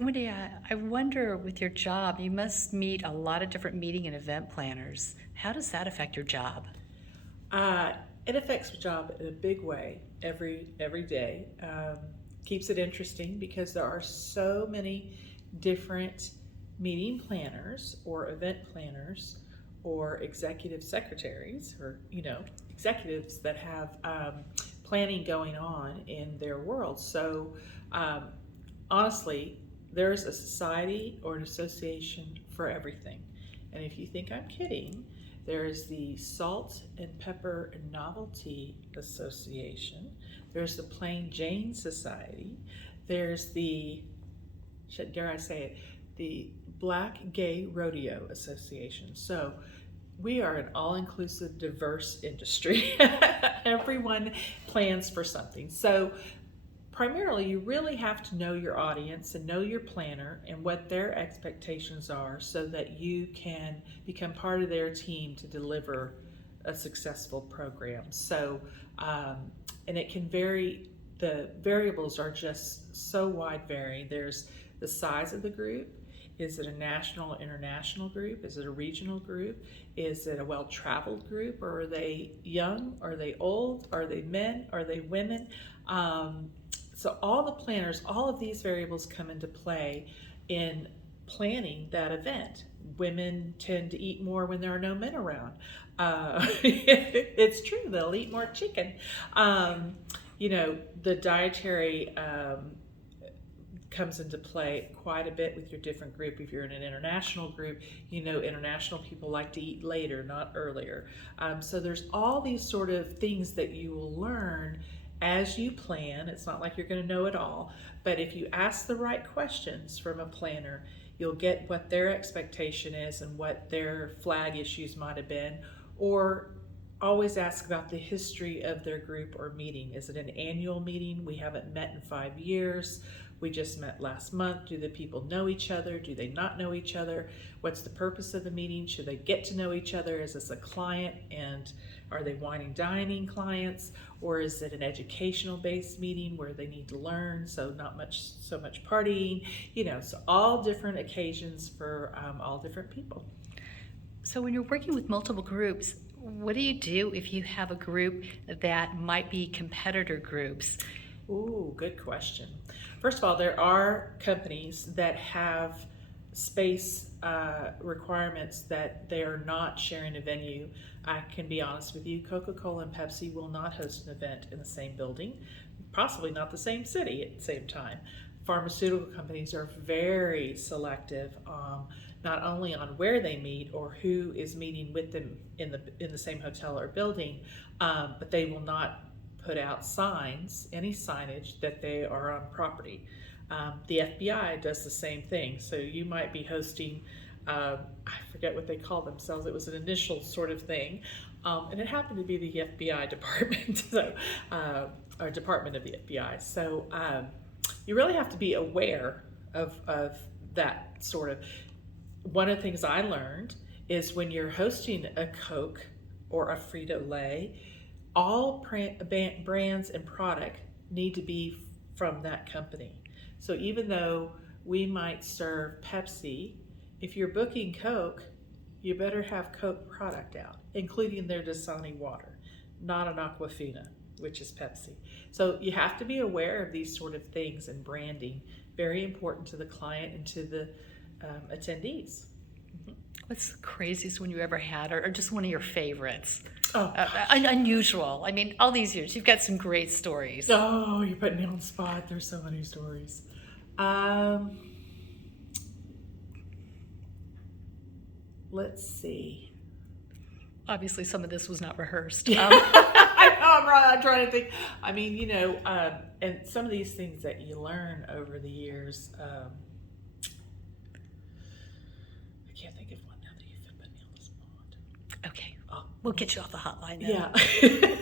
Wendy, I wonder with your job, you must meet a lot of different meeting and event planners. How does that affect your job? Uh, it affects my job in a big way every day. Keeps it interesting because there are so many different meeting planners or event planners or executive secretaries or executives that have planning going on in their world. So um, honestly, there's a society or an association for everything. And if you think I'm kidding, there's the Salt and Pepper and Novelty Association. There's the Plain Jane Society. There's the, dare I say it, the Black Gay Rodeo Association. So we are an all inclusive, diverse industry. Everyone plans for something. So primarily you really have to know your audience and know your planner and what their expectations are so that you can become part of their team to deliver a successful program. So and it can vary. The variables are just so wide varying. There's the size of the group. Is it a national, international group? Is it a regional group? Is it a well-traveled group? Or are they young? Are they old? Are they men? Are they women? So all the planners, all of these variables come into play in planning that event. Women tend to eat more when there are no men around. It's true, they'll eat more chicken. The dietary comes into play quite a bit with your different group. If you're in an international group, international people like to eat later, not earlier. So there's all these sort of things that you will learn as you plan. It's not like you're going to know it all, but if you ask the right questions from a planner, you'll get what their expectation is and what their flag issues might have been, or always ask about the history of their group or meeting. Is it an annual meeting? We haven't met in 5 years. We just met last month. Do the people know each other? Do they not know each other? What's the purpose of the meeting? Should they get to know each other? Is this a client and are they whining dining clients? Or is it an educational based meeting where they need to learn, so not so much partying? So all different occasions for all different people. So when you're working with multiple groups, what do you do if you have a group that might be competitor groups? Ooh, good question. First of all, there are companies that have space requirements that they are not sharing a venue. I can be honest with you, Coca-Cola and Pepsi will not host an event in the same building, possibly not the same city at the same time. Pharmaceutical companies are very selective, not only on where they meet or who is meeting with them in the same hotel or building, but they will not put out any signage that they are on property. The FBI does the same thing. So you might be hosting, I forget what they call themselves. It was an initial sort of thing, and it happened to be the FBI department, or department of the FBI. So you really have to be aware of that sort of. One of the things I learned is when you're hosting a Coke or a Frito-Lay, all brands and product need to be from that company. So even though we might serve Pepsi, if you're booking Coke, you better have Coke product out, including their Dasani water, not an Aquafina, which is Pepsi. So you have to be aware of these sort of things, and branding, very important to the client and to the attendees. What's the craziest one you ever had, or just one of your favorites? Oh, Unusual. I mean, all these years, you've got some great stories. oh, you're putting me on the spot. There's so many stories. Um, let's see. Obviously, some of this was not rehearsed. I know, I'm trying to think. I mean, and some of these things that you learn over the years. I can't think of one now that you've put me on the spot. Okay, Oh, we'll get you off the hotline then. yeah.